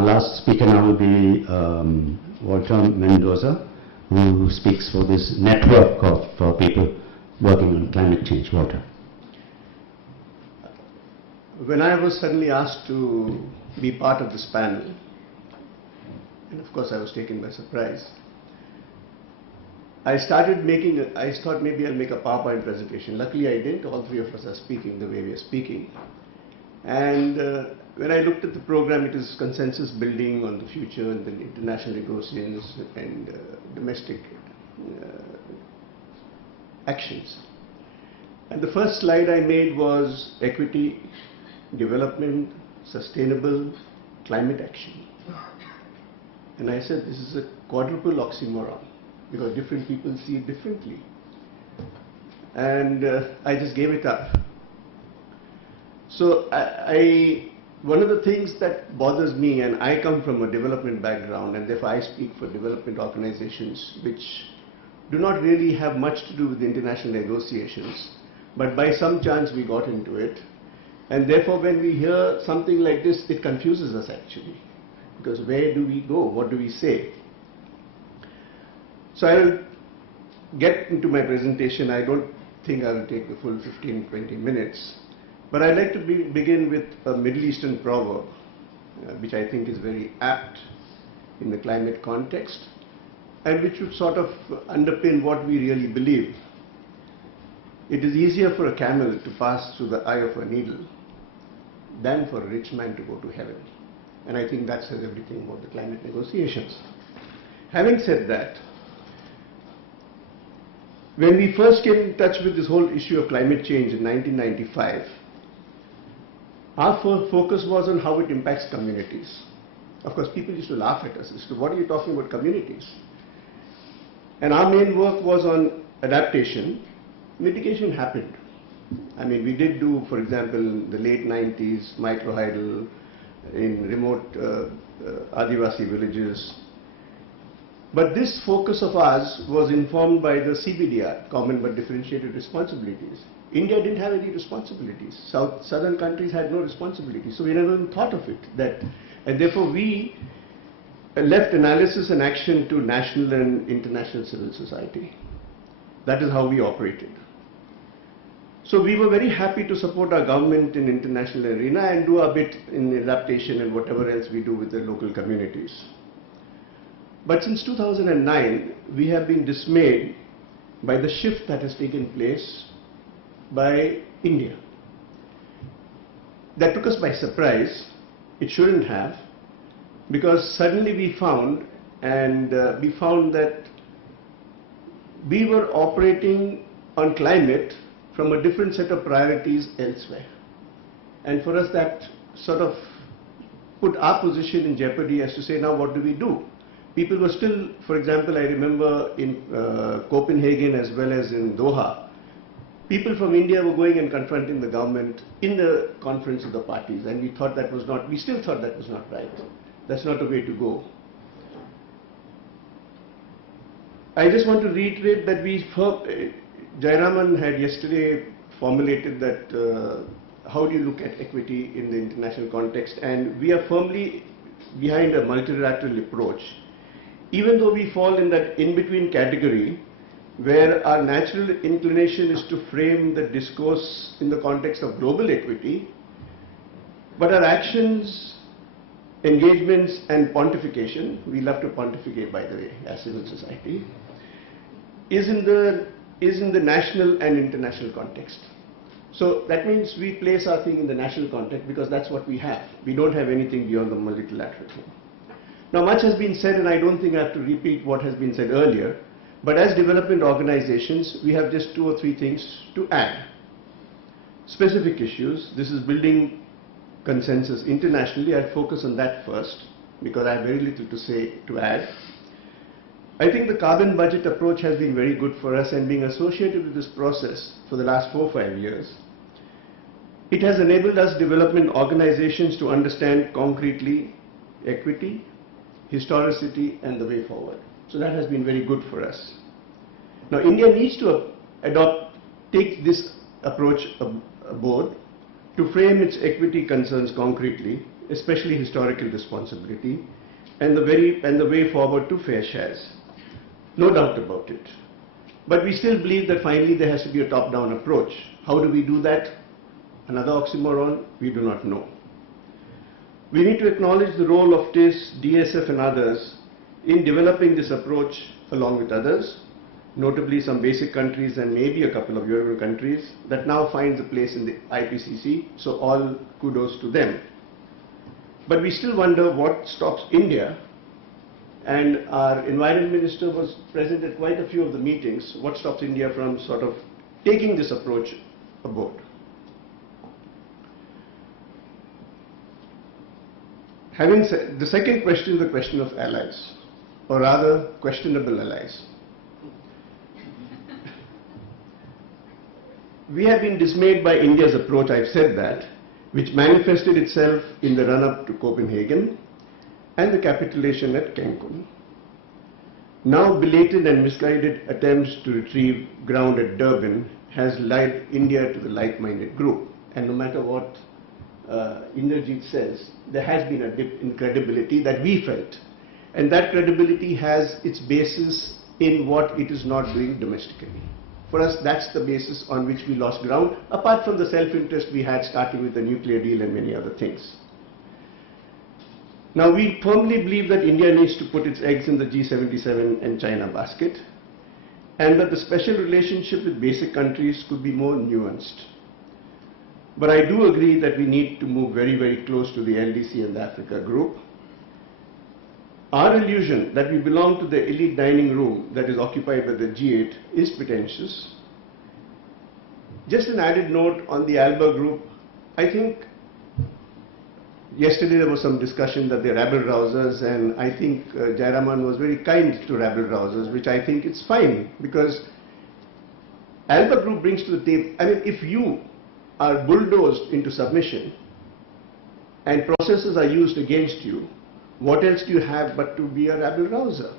Our last speaker now will be Walter Mendoza, who speaks for this network of people working on climate change. Walter. When I was suddenly asked to be part of this panel, and of course I was taken by surprise, I thought maybe I'll make a PowerPoint presentation. Luckily I didn't. All three of us are speaking the way we are speaking. And when I looked at the program, it is consensus building on the future and the international negotiations and domestic actions. And the first slide I made was equity, development, sustainable, climate action. And I said this is a quadruple oxymoron because different people see it differently. And I just gave it up. So one of the things that bothers me, and I come from a development background, and therefore I speak for development organizations which do not really have much to do with international negotiations, but by some chance we got into it. And therefore when we hear something like this, it confuses us actually. Because where do we go? What do we say? So I will get into my presentation. I don't think I will take the full 15-20 minutes. But I'd like to begin with a Middle Eastern proverb, which I think is very apt in the climate context, and which would sort of underpin what we really believe. It is easier for a camel to pass through the eye of a needle than for a rich man to go to heaven. And I think that says everything about the climate negotiations. Having said that, when we first came in touch with this whole issue of climate change in 1995, our focus was on how it impacts communities. Of course, people used to laugh at us as to what are you talking about communities? And our main work was on adaptation. Mitigation happened. I mean, we did do, for example, in the late 90s, microhydel in remote Adivasi villages. But this focus of ours was informed by the CBDR, Common but Differentiated Responsibilities. India didn't have any responsibilities. Southern countries had no responsibilities. So we never even thought of it. And therefore we left analysis and action to national and international civil society. That is how we operated. So we were very happy to support our government in international arena and do a bit in adaptation and whatever else we do with the local communities. But since 2009, we have been dismayed by the shift that has taken place by India. That took us by surprise. It shouldn't have, because suddenly we found that we were operating on climate from a different set of priorities elsewhere. And for us that sort of put our position in jeopardy as to say, now what do we do? People were still, for example, I remember in Copenhagen as well as in Doha, people from India were going and confronting the government in the conference of the parties, and we still thought that was not right. That's not a way to go. I just want to reiterate that Jayaraman had yesterday formulated that how do you look at equity in the international context, and we are firmly behind a multilateral approach. Even though we fall in that in-between category where our natural inclination is to frame the discourse in the context of global equity, but our actions, engagements and pontification, we love to pontificate by the way as civil society, is in the national and international context. So that means we place our thing in the national context because that's what we have. We don't have anything beyond the multilateral thing. Now much has been said and I don't think I have to repeat what has been said earlier, but as development organizations we have just 2 or 3 things to add. Specific issues, this is building consensus internationally. I'll focus on that first because I have very little to add. I think the carbon budget approach has been very good for us, and being associated with this process for the last 4 or 5 years, it has enabled us development organizations to understand concretely equity, historicity and the way forward. So that has been very good for us. Now India needs to take this approach aboard to frame its equity concerns concretely especially historical responsibility, and the way forward to fair shares. No doubt about it. But we still believe that finally there has to be a top-down approach. How do we do that? Another oxymoron, we do not know. We need to acknowledge the role of TIS, DSF and others in developing this approach along with others, notably some basic countries and maybe a couple of European countries that now finds a place in the IPCC, so all kudos to them. But we still wonder what stops India, and our Environment Minister was present at quite a few of the meetings, what stops India from sort of taking this approach aboard. Having said, the second question is the question of allies, or rather questionable allies. We have been dismayed by India's approach, I've said that, which manifested itself in the run-up to Copenhagen and the capitulation at Cancun. Now belated and misguided attempts to retrieve ground at Durban has led India to the like-minded group. And no matter what Inderjeet says, there has been a dip in credibility that we felt. And that credibility has its basis in what it is not doing domestically. For us, that's the basis on which we lost ground, apart from the self-interest we had starting with the nuclear deal and many other things. Now, we firmly believe that India needs to put its eggs in the G77 and China basket, and that the special relationship with basic countries could be more nuanced. But I do agree that we need to move very, very close to the LDC and the Africa group. Our illusion that we belong to the elite dining room that is occupied by the G8 is pretentious. Just an added note on the ALBA group, I think yesterday there was some discussion that they're rabble-rousers, and I think Jayaraman was very kind to rabble-rousers, which I think it's fine, because ALBA group brings to the table, I mean, if you are bulldozed into submission and processes are used against you, what else do you have but to be a rabble-rouser?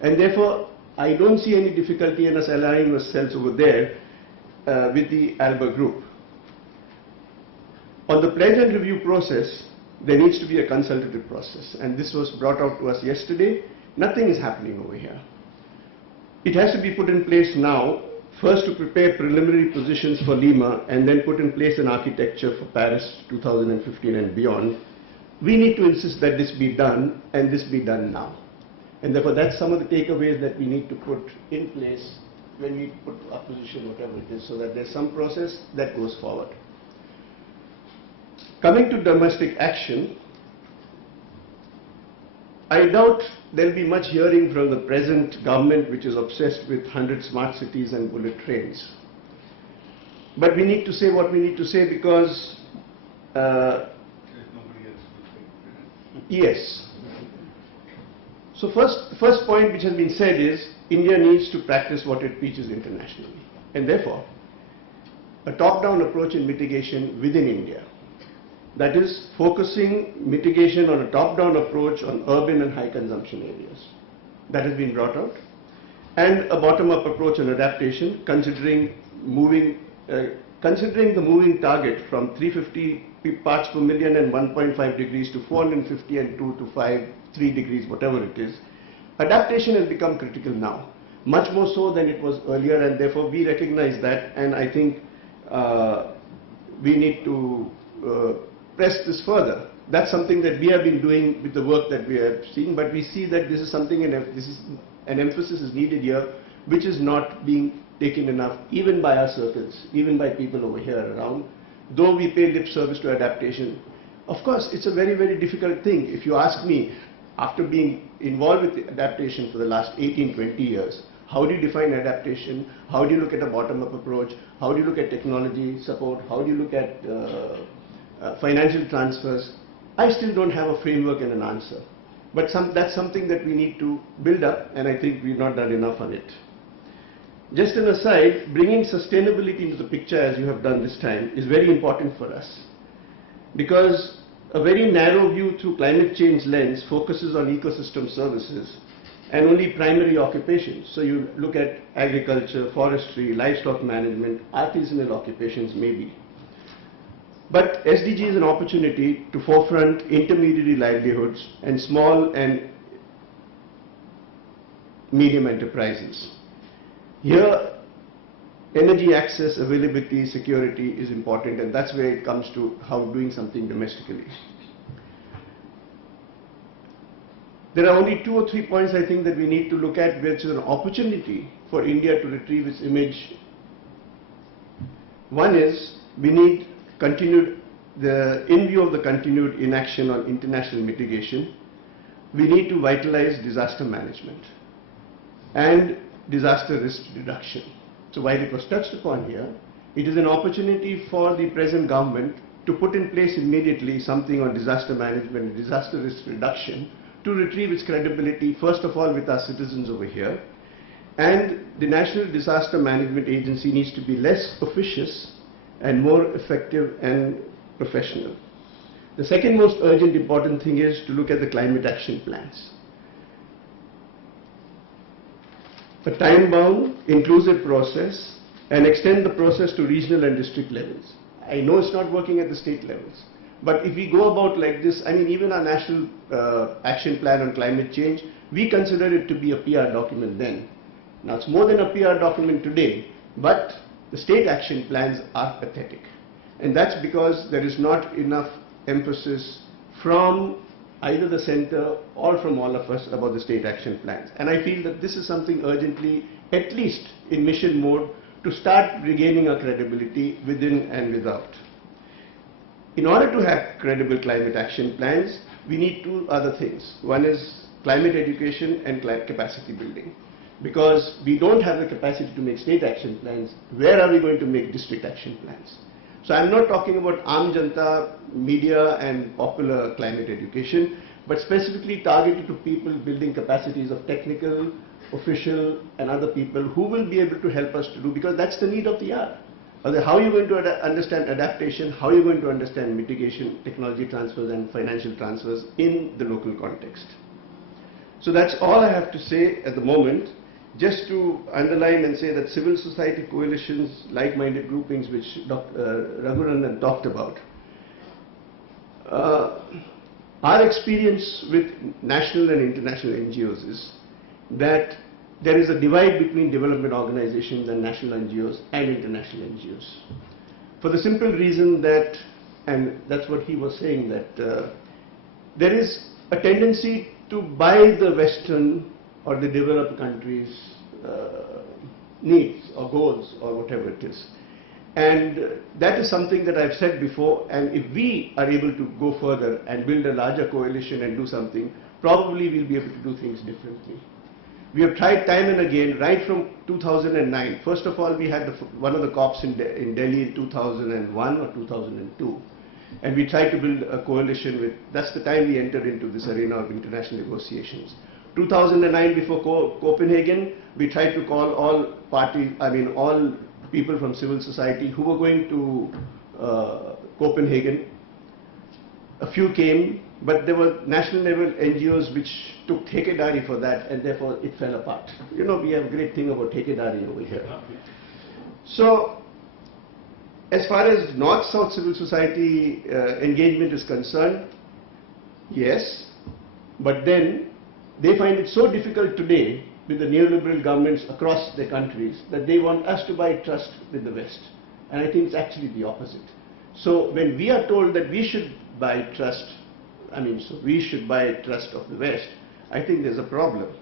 And therefore, I don't see any difficulty in us aligning ourselves over there with the ALBA group. On the pledge and review process, there needs to be a consultative process, and this was brought out to us yesterday. Nothing is happening over here. It has to be put in place now, first to prepare preliminary positions for Lima, and then put in place an architecture for Paris 2015 and beyond. We need to insist that this be done, and this be done now. And therefore, that's some of the takeaways that we need to put in place when we put our position, whatever it is, so that there's some process that goes forward. Coming to domestic action, I doubt there'll be much hearing from the present government, which is obsessed with 100 smart cities and bullet trains. But we need to say what we need to say, because yes. So first point which has been said is India needs to practice what it preaches internationally, and therefore a top-down approach in mitigation within India. That is focusing mitigation on a top-down approach on urban and high consumption areas. That has been brought out. And a bottom-up approach on adaptation, considering the moving target from 350 parts per million and 1.5 degrees to 450 and 2 to 5, 3 degrees, whatever it is. Adaptation has become critical now, much more so than it was earlier, and therefore we recognize that, and I think we need to press this further. That's something that we have been doing with the work that we have seen, but we see that this is something, this is an emphasis is needed here, which is not being taken enough, even by our circles, even by people over here around. Though we pay lip service to adaptation, of course, it's a very, very difficult thing. If you ask me, after being involved with adaptation for the last 18, 20 years, how do you define adaptation? How do you look at a bottom-up approach? How do you look at technology support? How do you look at financial transfers? I still don't have a framework and an answer. But that's something that we need to build up, and I think we've not done enough on it. Just an aside, bringing sustainability into the picture as you have done this time is very important for us, because a very narrow view through climate change lens focuses on ecosystem services and only primary occupations. So you look at agriculture, forestry, livestock management, artisanal occupations maybe. But SDG is an opportunity to forefront intermediary livelihoods and small and medium enterprises. Here, energy access, availability, security is important, and that's where it comes to how doing something domestically. There are only 2 or 3 points I think that we need to look at, which is an opportunity for India to retrieve its image. One is we need in view of the continued inaction on international mitigation, we need to vitalize disaster management and disaster risk reduction. So while it was touched upon here, it is an opportunity for the present government to put in place immediately something on disaster management and disaster risk reduction to retrieve its credibility, first of all with our citizens over here. And the National Disaster Management Agency needs to be less officious and more effective and professional. The second most urgent important thing is to look at the climate action plans. A time-bound, inclusive process, and extend the process to regional and district levels. I know it's not working at the state levels, but if we go about like this, I mean, even our national action plan on climate change, we consider it to be a PR document then. Now it's more than a PR document today, but the state action plans are pathetic. And that's because there is not enough emphasis from either the center or from all of us about the state action plans. And I feel that this is something urgently, at least in mission mode, to start regaining our credibility within and without. In order to have credible climate action plans, we need 2 other things. One is climate education and capacity building. Because we don't have the capacity to make state action plans, where are we going to make district action plans? So I'm not talking about Aam Janta, media and popular climate education, but specifically targeted to people building capacities of technical, official and other people who will be able to help us to do, because that's the need of the hour. How are you going to understand adaptation, how are you going to understand mitigation, technology transfers and financial transfers in the local context. So that's all I have to say at the moment. Just to underline and say that civil society coalitions, like-minded groupings which Raghuranjan talked about, our experience with national and international NGOs is that there is a divide between development organizations and national NGOs and international NGOs. For the simple reason that, and that's what he was saying, that there is a tendency to buy the Western or the developed countries' needs or goals or whatever it is. And that is something that I've said before, and if we are able to go further and build a larger coalition and do something, probably we'll be able to do things differently. We have tried time and again, right from 2009. First of all, we had one of the COPs in Delhi in 2001 or 2002. And we tried to build a coalition with, that's the time we entered into this arena of international negotiations. 2009, before Copenhagen, we tried to call all parties, all people from civil society who were going to Copenhagen. A few came, but there were national level NGOs which took Thekedari for that, and therefore it fell apart. You know, we have a great thing about Thekedari over here. So, as far as North-South civil society engagement is concerned, yes, but then they find it so difficult today with the neoliberal governments across their countries that they want us to buy trust with the West. And I think it's actually the opposite. So when we are told that we should buy trust, we should buy trust of the West, I think there's a problem.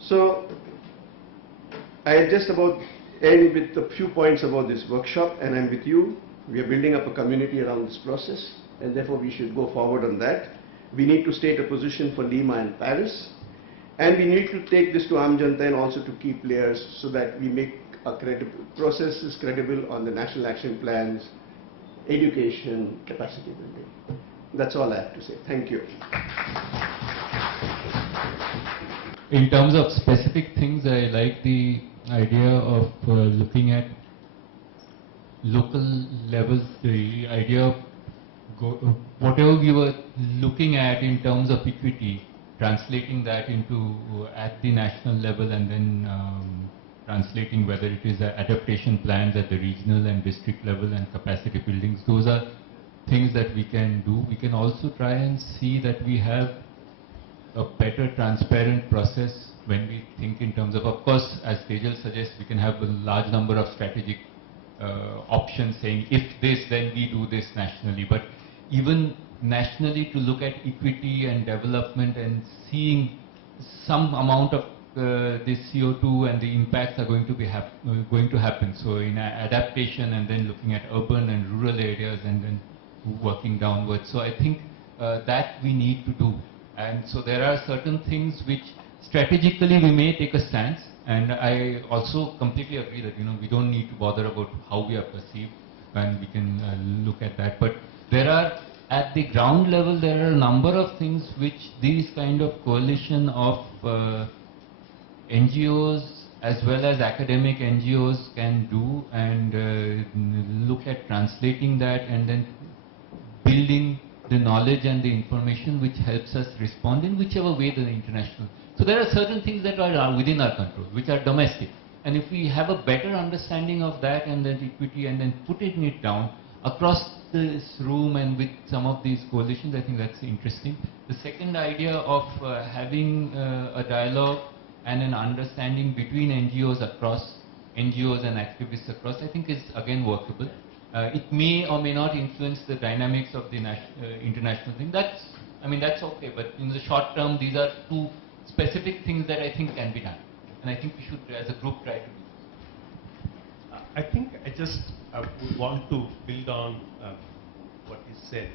So I just about end with a few points about this workshop, and I'm with you. We are building up a community around this process, and therefore we should go forward on that. We need to state a position for Lima and Paris, and we need to take this to Aam Janta and also to key players so that we make our processes credible on the national action plans, education, capacity building. That's all I have to say. Thank you. In terms of specific things, I like the idea of looking at local levels, the idea of whatever we were looking at in terms of equity, translating that into at the national level and then translating whether it is adaptation plans at the regional and district level and capacity buildings. Those are things that we can do. We can also try and see that we have a better transparent process when we think in terms of course, as Tejal suggests, we can have a large number of strategic options saying if this, then we do this nationally. But even nationally, to look at equity and development and seeing some amount of this CO2 and the impacts are going to happen. So in adaptation and then looking at urban and rural areas and then working downwards. So I think that we need to do. And so there are certain things which strategically we may take a stance, and I also completely agree that we don't need to bother about how we are perceived, and we can look at that. But there are, at the ground level, there are a number of things which these kind of coalition of NGOs as well as academic NGOs can do, and look at translating that and then building the knowledge and the information which helps us respond in whichever way the international. So there are certain things that are within our control, which are domestic. And if we have a better understanding of that and then equity and then putting it down across this room and with some of these coalitions, I think that's interesting. The second idea of having a dialogue and an understanding between NGOs and activists across, I think is again workable. It may or may not influence the dynamics of the international thing. That's okay. But in the short term, these are two specific things that I think can be done, and I think we should, as a group, try to do. I think I just would want to build on what is said.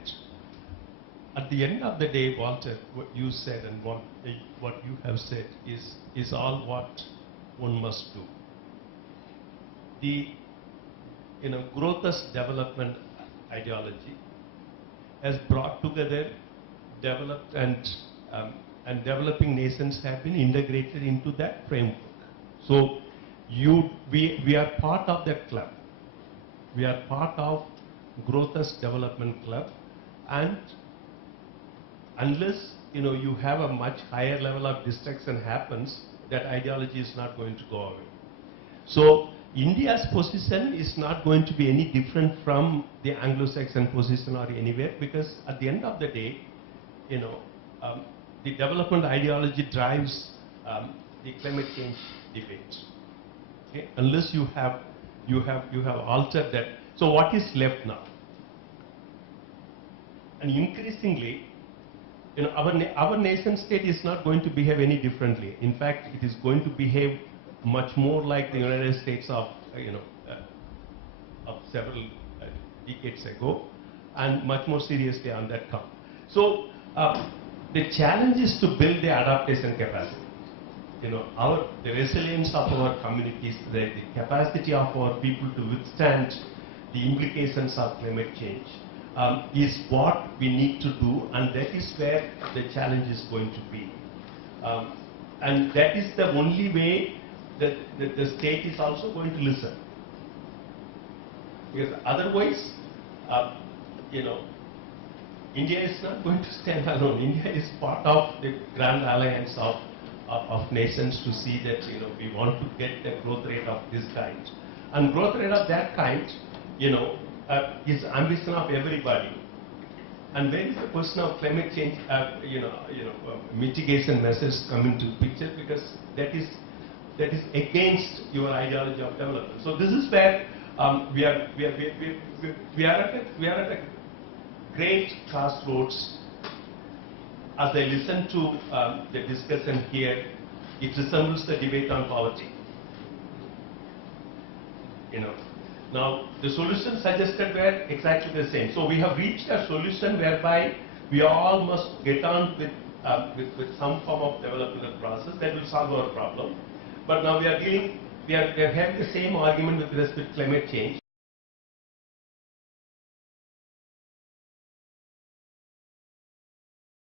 At the end of the day, Walter, what you said and what you have said is all what one must do. The growth as development ideology has brought together developed and developing nations have been integrated into that framework. So we are part of that club. We are part of growth as development club, and unless you have a much higher level of destruction happens, that ideology is not going to go away. So India's position is not going to be any different from the Anglo-Saxon position or anywhere, because at the end of the day, the development ideology drives the climate change debate. Okay? Unless you have altered that. So what is left now? And increasingly, our nation state is not going to behave any differently. In fact, it is going to behave much more like the United States of several decades ago, and much more seriously on that count. So the challenge is to build the adaptation capacity. The resilience of our communities, the capacity of our people to withstand the implications of climate change is what we need to do, and that is where the challenge is going to be. And that is the only way that the state is also going to listen. Because otherwise, India is not going to stand alone. India is part of the grand alliance of nations to see that we want to get a growth rate of this kind. And growth rate of that kind, is ambition of everybody. And when is the question of climate change, mitigation measures come into picture, because that is against your ideology of development. So this is where we are at a great crossroads. As I listen to the discussion here, it resembles the debate on poverty. Now the solutions suggested were exactly the same. So we have reached a solution whereby we all must get on with some form of developmental process that will solve our problem. But now we are having the same argument with respect to climate change.